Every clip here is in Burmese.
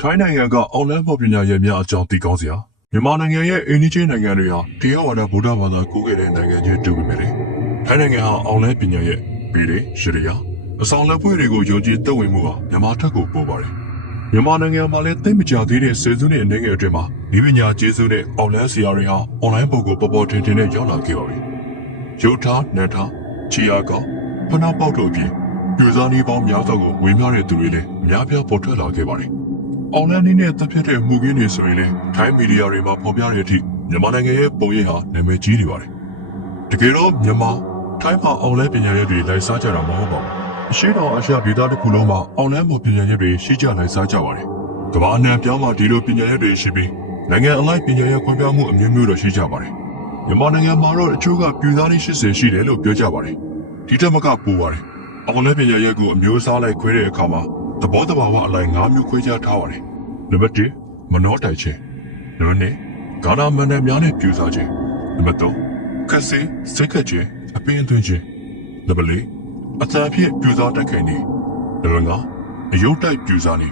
ထိုင်းနိုင်ငံကအောက်လန်းပေါ်ပညာရဲ့များအကြောင်းသိကောင်းစရာမြန်မာနိုင်ငံရဲ့အိန္ဒိချင်းနိုင်ငံတွေဟာတရားဝါဒဗုဒ္ဓဘာသာကိုးခဲ့တဲ့နိုင်ငံချင်းတူပေမဲ့ထိုင်းနိုင်ငံဟာအောက်လန်းပညာရဲ့ပြည်လေရှရီယာအဆောင်လက်ပွေတွေကိုယုံကြည်သက်ဝင်မှုဟာမြန်မာထက်ကိုပိုပါတယ်မြန်မာနိုင်ငံမှာလည်းသိမကြသေးတဲ့ဆယ်စုနှစ်အနေငယ်အတွင်းမှာဒီပညာကျေးဇူးနဲ့အောက်လန်းဆရာတွေဟာအွန်လိုင်းပေါ်ကိုပေါ်ပေါ်ထင်ထင်နဲ့ရောက်လာခဲ့ပါပြီရုပ်ထားနံထားချီယာကောင်ဖနာပေါက်တို့အပြင်ပြူစားနေပေါင်းများစွာကိုဝေမျှတဲ့သူတွေလည်းအများပြားပေါ်ထွက်လာခဲ့ပါတယ်။အောင်လန်းနဲ့တပ်ဖြတ်တဲ့မှုခင်းတွေဆိုရင်လည်းထိုင်းမီဒီယာတွေမှာဖော်ပြတဲ့အထိမြန်မာနိုင်ငံရဲ့ပုံရိပ်ဟာနာမည်ကြီးနေပါတယ်။တကယ်တော့မြန်မာထိုင်းမှာအောင်လန်းပညာရေးတွေလိုက်စားကြတာမဟုတ်ပါဘူး။အရှေ့တောင်အာရှဒေသတစ်ခုလုံးမှာအောင်လန်းမှုပညာရေးတွေရှိကြလိုက်စားကြပါတယ်။ကမ္ဘာအနှံ့ပြောင်းမှာဒီလိုပညာရေးတွေရှိပြီးနိုင်ငံအလိုက်ပညာရေးခွင့်ပြုမှုအမျိုးမျိုးတော့ရှိကြပါတယ်။မြန်မာနိုင်ငံမှာတော့အချို့ကပြည်သား80ရှိတယ်လို့ပြောကြပါတယ်။ဒီထက်မကပိုပါတယ်။အောင်လန်းပညာရေးကိုအမျိုးအစားလိုက်ခွဲတဲ့အခါမှာသဘောတဘာဝအလိုက်၅မျိုးခွဲခြားထားပါတယ်။နံပါတ်1မနောတိုက်ခြင်းနံပါတ်2ဂါနာမန္တများနဲ့ပြူစားခြင်းနံပါတ်3ခက်စေးစိတ်ခက်ခြင်းအပင်သွင်းခြင်းနံပါတ်4အတန်ဖြစ်ပြူစားတိုက်ခိုက်နေနံပါတ်5အယုတ်တိုက်ပြူစားနေ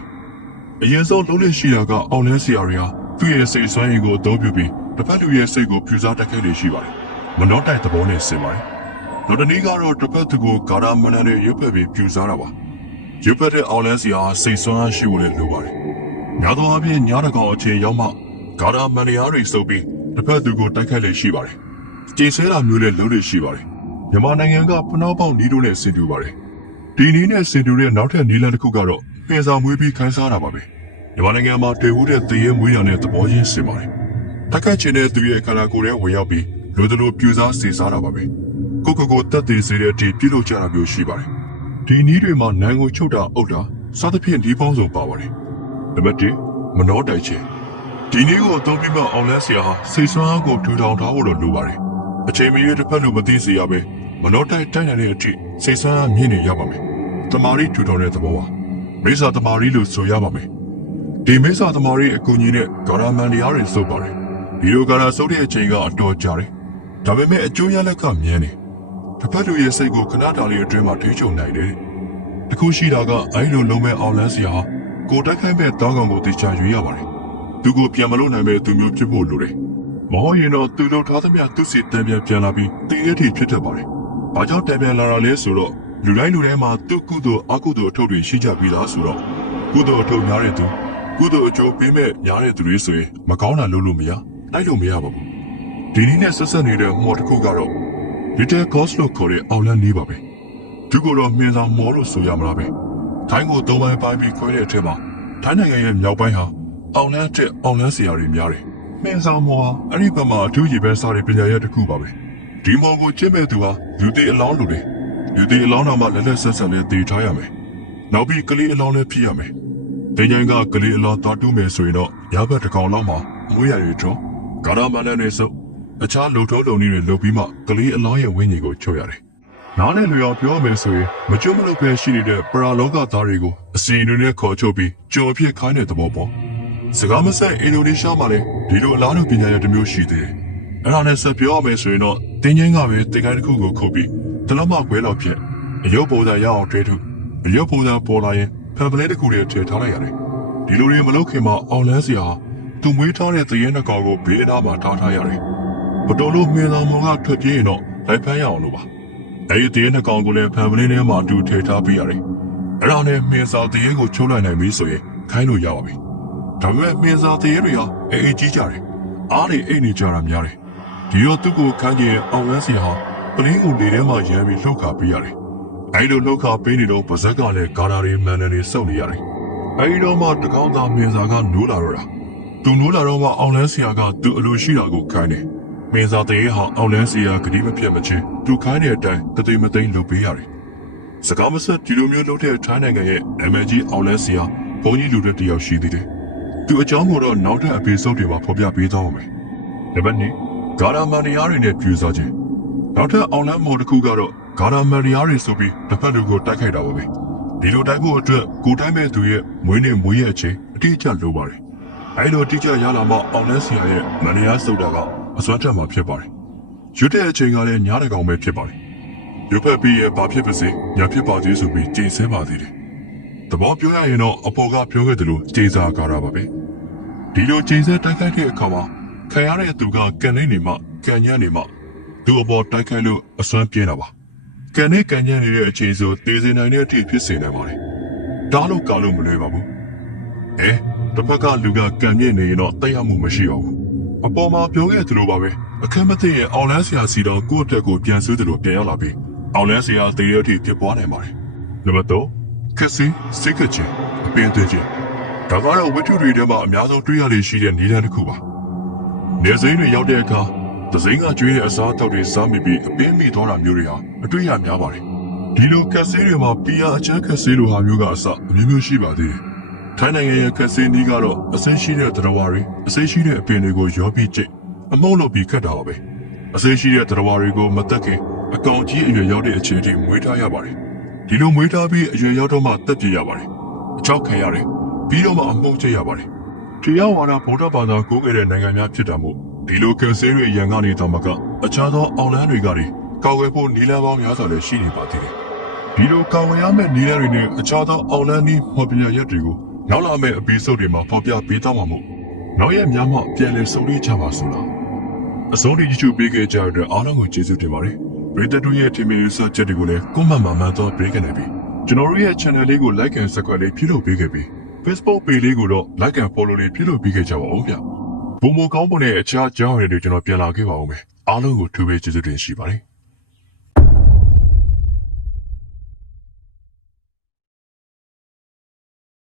အရင်ဆုံးလုံးလေးရှိတာကအောင်လန်းဆရာတွေဟာသူ့ရဲ့စိတ်ဆွမ်းရည်ကိုအသုံးပြုပြီးတစ်ဖက်လူရဲ့စိတ်ကိုပြူစားတိုက်ခိုက်နေရှိပါတယ်။မနောတိုက်သဘောနဲ့ဆင်ပါတယ်။နောက်တစ်နည်းကတော့တစ်ဖက်သူကိုဂါနာမန္တနဲ့ရုပ်ဖက်ပြီးပြူစားတာပါ။ရုပ်ဖက်တဲ့အောင်လန်းဆရာစိတ်ဆွမ်းအားရှိဖို့လည်းလိုပါတယ်။များသောအားဖြင့်ညတကောင်အချိန်ရောက်မှဂါနာမန္တရာတွေစုပ်ပြီးတစ်ဖက်သူကိုတိုက်ခိုက်လေရှိပါတယ်။ကြေဆဲတာမျိုးလည်းလုပ်လေရှိပါတယ်။မြန်မာနိုင်ငံကဖနှောက်ပေါက်နီးတို့နဲ့ဆင်တူပါတယ်။ဒီနီးနဲ့ဆင်တူတဲ့နောက်ထပ်နီးလန်းတစ်ခုကတော့နှင်းစာမွေးပြီးခိုင်းစားတာပါပဲ။မြန်မာနိုင်ငံမှာတည်ဝူးတဲ့သေရဲမွေးရတဲ့သဘောချင်းဆင်ပါတယ်။တိုက်ခိုက်ခြင်းတဲ့သူရဲ့ခန္ဓာကိုယ်ထဲဝင်ရောက်ပြီးလူတို့ပြူစားစေစားတာပါပဲ။ကိုတက်သေးစေတဲ့အထိပြုလုပ်ကြတာမျိုးရှိပါတယ်။ဒီနီးတွေမှာနန်းကိုချုပ်တာအုပ်တာစသဖြင့်ဒီပေါင်းစုံပါပါတယ်။နံပါတ်1မနောတိုက်ခြင်းဒီနီးကိုအသုံးပြုမှအောင်လန်းဆရာဟာစိတ်ဆွမ်းအားကိုထူထောင်ထားဖို့လိုပါတယ်။အချိန်မီတစ်ဖက်လူမသိစေရပဲမနောတိုက်နိုင်တဲ့အထိစိတ်ဆွမ်းအားမြင့်နေရပါမယ်။တမာရီထူထောင်တဲ့သဘောပါ။မိစ္ဆာတမာရီလို့ဆိုရပါမယ်။ဒီမိစ္ဆာတမာရီအကူအညီနဲ့ဂါရမန်တရားတွေစုပ်ပါတယ်။ဒီလိုဂါရစုပ်တဲ့အချိန်ကအတော်ကြာတယ်။ဒါပေမဲ့အကျိုးရလက်ကမြန်းတယ်။တစ်ဖက်လူရဲ့စိတ်ကိုခဏတာလေးအတွင်းမှာထိချုံနိုင်တယ်။တခုရှိတာကအဲ့လိုလုံးမဲ့အောင်လန်းဆရာကိုတက်ခိုင်းမဲ့တောင်းကောင်ကိုတေချာရွေးရပါတယ်။သူကိုပြန်မလို့နိုင်မဲ့သူမျိုးဖြစ်ဖို့လိုတယ်။မဟုတ်ရင်တော့သူတို့ထားသမျှသူစီတန်ပြန်လာပြီးတည်ရည်ဖြစ်တတ်ပါတယ်။ဘာကြောင့်တန်ပြန်လာတာလဲဆိုတော့လူတိုင်းမှာသူ့ကုသိုလ်အကုသိုလ်အထုတ်တွေရှိကြပြီးသားဆိုတော့ကုသိုလ်အထုတ်များတဲ့သူကုသိုလ်အကျိုးပေးမဲ့များတဲ့သူတွေဆိုရင်မကောင်းတာလုပ်လို့မရလိုက်လို့မရပါဘူး။ဒီနည်းနဲ့ဆက်ဆက်နေတဲ့မော်တစ်ခုကတော့Little Ghost လို့ခေါ်တဲ့အောင်လန်းနေပါပဲ။သူကတော့မြင်ဆောင်မော်လို့ဆိုရမလားပဲ။ထိုင်းကို၃ပိုင်းပိုင်းပြီးခွဲတဲ့အထက်မှာထိုင်းနိုင်ငံရဲ့မြောက်ပိုင်းဟာအောင်လန်းတဲ့အောင်လန်းဆရာတွေများတယ်။မြင်ဆောင်မော်ဟာအဲ့ဒီဘက်မှာအထူးရည်ပဲစားတဲ့ပညာရပ်တစ်ခုပါပဲ။ဒီမော်ကိုကျင့်မဲ့သူဟာလူသေးအလောင်းလိုတယ်။လူသေးအလောင်းတော်မှာလက်ဆက်ဆက်နဲ့တည်ထားရမယ်။နောက်ပြီးကလေးအလောင်းလည်းဖြစ်ရမယ်။တင်ញိုင်ကကလေးအလောင်းသွားတူးမယ်ဆိုရင်တော့ရဘက်တစ်ကောင်လောက်မှာမွေးရည်ထွန်းဂါရမန်နဲ့စုပ်အခြားလုံထုံးလုံနည်းတွေလုပ်ပြီးမှကလေးအလောင်းရဲ့ဝိညာဉ်ကိုချုပ်ရတယ်။နားနဲ့လူအောင်ပြောမယ်ဆိုရင်မကြုံမလို့ပဲရှိနေတဲ့ပရာလောကသားတွေကိုအစီအတွေနဲ့ခေါ်ချုပ်ပြီးကြုံအဖြစ်ခိုင်းတဲ့သဘောပေါ့။စကားမဆက်အင်ဒိုနီးရှားမှာလည်းဒီလိုအလားတူပညာရတစ်မျိုးရှိသေးတယ်။အဲ့ဒါနဲ့ဆက်ပြောရမယ်ဆိုရင်တော့တင်းချင်းကပဲတင်ကိုင်းတစ်ခုကိုခုတ်ပြီးတလမခွဲလောက်ဖြစ်အယုတ်ပုံစံရအောင်တွဲထုအယုတ်ပုံစံပေါ်လာရင်ဖန်ပလဲတစ်ခုတည်းထည့်ထားလိုက်ရတယ်။ဒီလိုတွေမလုပ်ခင်မှာအောင်လန်းစီဟာသူမွေးထားတဲ့တရေနှကောင်ကိုဘေးအနားမှာထားရတယ်။ဘတော်လို့မြင်တော်မူကထွက်ပြေးရင်တော့လိုက်ဖမ်းရအောင်လို့ပါအဲဒီတရေနှကောင်ကိုလည်းဖန်ပလင်းထဲမှာအတူထည့်ထားပေးရတယ်အဲ့ဒါနဲ့မြင်စာတရေကိုချိုးလိုက်နိုင်ပြီဆိုရင်ခိုင်းလို့ရပါပြီဒါပေမဲ့မြင်စာတရေတွေဟာအေးကြီးကြတယ်အားတွေအိတ်နေကြတာများတယ်ဒီတော့သူ့ကိုခန်းကျင်အောင်လန်းစီဟာပလင်းကိုလေထဲမှာရမ်းပြီးလှုပ်ခါပေးရတယ်အဲဒီလိုလှုပ်ခါပေးနေတော့ပါဇက်ကလည်းဂါနာတွေမန်နယ်တွေစုပ်နေရတယ်အဲဒီတော့မှတကောင်းသားမြင်စာကနိုးလာတော့တာသူနိုးလာတော့မှအောင်လန်းစီကသူ့အလိုရှိတာကိုခိုင်းတယ်မင်းသားတရေဟာအောင်လန်းစီယာဂတိမပြတ်မချင်းသူခိုင်းတဲ့အတိုင်းတသိမသိလုပ်ပေးရတယ်။စကားမဆက်ဒီလိုမျိုးလုပ်တဲ့ထိုင်းနိုင်ငံရဲ့နာမည်ကြီးအောင်လန်းစီယာဘုန်းကြီးလူတွေတယောက်ရှိသေးတယ်။သူအကြောင်းကိုတော့နောက်ထပ်အပေစုပ်တွေမှာဖော်ပြပေးသွားပါမယ်။နံပါတ်2ဂါရာမန်နီယာတွေနဲ့ပြူစားခြင်းနောက်ထပ်အောင်လန်းမော်တစ်ခုကတော့ဂါရာမန်နီယာတွေဆိုပြီးတစ်ဖက်လူကိုတိုက်ခိုက်တာပါပဲ။ဒီလိုတိုက်ဖို့အတွက်ကိုတိုင်းမဲ့သူရဲ့မွေးနေ့မွေးရဲ့အချိန်အတိအကျလိုပါတယ်။အဲလိုအတိအကျရလာမှအောင်လန်းစီယာရဲ့မန်နီယာစုပ်တာကအစွမ်းတက်မှာဖြစ်ပါတယ်။ရွတ်တဲ့အချိန်ကလည်းညတကောင်ပဲဖြစ်ပါတယ်။ရုပ်ဖက်ပြီးရဲ့ဘာဖြစ်ပါစေညာဖြစ်ပါသေးဆိုပြီးကြင်ဆဲပါသေးတယ်။ တဘောပြောရရင်တော့အပေါ်ကပြောခဲ့တယ်လို့ကြေစာကာတာပါပဲဒီလိုကြေစာတိုက်ခိုက်တဲ့အခါမှာခံရတဲ့သူကကန်နေနေမှကန်ညံ့နေမှသူအပေါ်တိုက်ခိုက်လို့အစွမ်းပြင်းတာပါကန်နဲ့ကန်ညံ့နေတဲ့အချိန်ဆိုတေးစင်နိုင်တဲ့အထိဖြစ်စေနိုင်ပါတယ်ဒါလို့ကာလို့မလွယ်ပါဘူးတစ်ဖက်ကလူကကန်မြင့်နေရင်တော့တိုက်ရမှုမရှိတော့ဘူးအပေါ်မှာပြောခဲ့သလိုပါပဲအခက်မသိရင်အောင်လန်းဆရာစီတော့ကိုယ့်အတွက်ကိုပြန်ဆွေးတယ်လို့ပြန်ရောက်လာပြီးအောင်လန်းဆရာတေးရတဲ့အထိဖြစ်ပွားနိုင်ပါတယ်နံပါတ်3ခက်စီစိတ်ကချင်းအပင်သွင်းခြင်းဒါကတော့ဝတ္ထုတွေထဲမှာအများဆုံးတွေ့ရလေရှိတဲ့နည်းလမ်းတစ်ခုပါနေစိမ်းတွေရောက်တဲ့အခါသစိမ်းကကျွေးတဲ့အစားအသောက်တွေစားမိပြီးအပင်မိသွားတာမျိုးတွေဟာအတွေ့ရများပါတယ်ဒီလိုခက်စီတွေမှာပီယာအချမ်းခက်စီလိုဟာမျိုးကအစအမျိုးမျိုးရှိပါသေးတယ်ထိုင်းနိုင်ငံရဲ့ခက်စီနီးကတော့အစိမ်းရှိတဲ့တရားဝါတွေအစိမ်းရှိတဲ့အပင်တွေကိုရောပြီးကျိတ်အမုံလုပ်ပြီးခတ်တာပါပဲအစိမ်းရှိတဲ့တရားဝါတွေကိုမတက်ခင်အကောင်ကြီးအရွယ်ရောက်တဲ့အချိန်ထိမွေးထားရပါတယ်ဒီလိုမွေးထားပြီးအရွယ်ရောက်တော့မှတက်ပြရပါတယ်အချောက်ခံရတယ်ပြီးတော့မှအမုံကျရပါတယ်တရားဝါဒဗုဒ္ဓဘာသာကိုးခဲ့တဲ့နိုင်ငံများဖြစ်တာမို့ဒီလိုခက်စီတွေရန်ကနေတော့မှကအခြားသောအောင်လန်းတွေကနေကောက်ွယ်ဖို့နီလန်းပေါင်းများစွာလည်းရှိနေပါသေးတယ်ဒီလိုကောက်ွယ်ရမယ့်နီလန်းတွေနဲ့အခြားသောအောင်လန်းနီးဟောပညာရက်တွေကိုနောက်လာမယ့်အပီဆိုဒ်တွေမှာဖော်ပြပေးသွားမှာမို့နောက်ရက်များမှပြန်လည်ဆုံးဖြတ်ကြပါစို့လားအစိုးရကြီးချုပ်ပေးခဲ့ကြတဲ့အတွက်အားလုံးကိုကျေးဇူးတင်ပါတယ်ပရိသတ်တို့ရဲ့ထင်မြင်ယူဆချက်တွေကိုလည်းကွန်မန့်မှာမှန်တော့ပေးခဲ့နိုင်ပြီကျွန်တော်တို့ရဲ့ channel လေးကို like and subscribe လေးပြုလုပ်ပေးခဲ့ပြီး Facebook page လေးကိုတော့ like and follow လေးပြုလုပ်ပေးခဲ့ကြပါဦးဗျဘုံဘကောင်းပုံနဲ့အခြားကြောင်းရည်တွေကျွန်တော်ပြန်လာခဲ့ပါဦးမယ်အားလုံးကိုထူးပဲကျေးဇူးတင်ရှိပါတယ်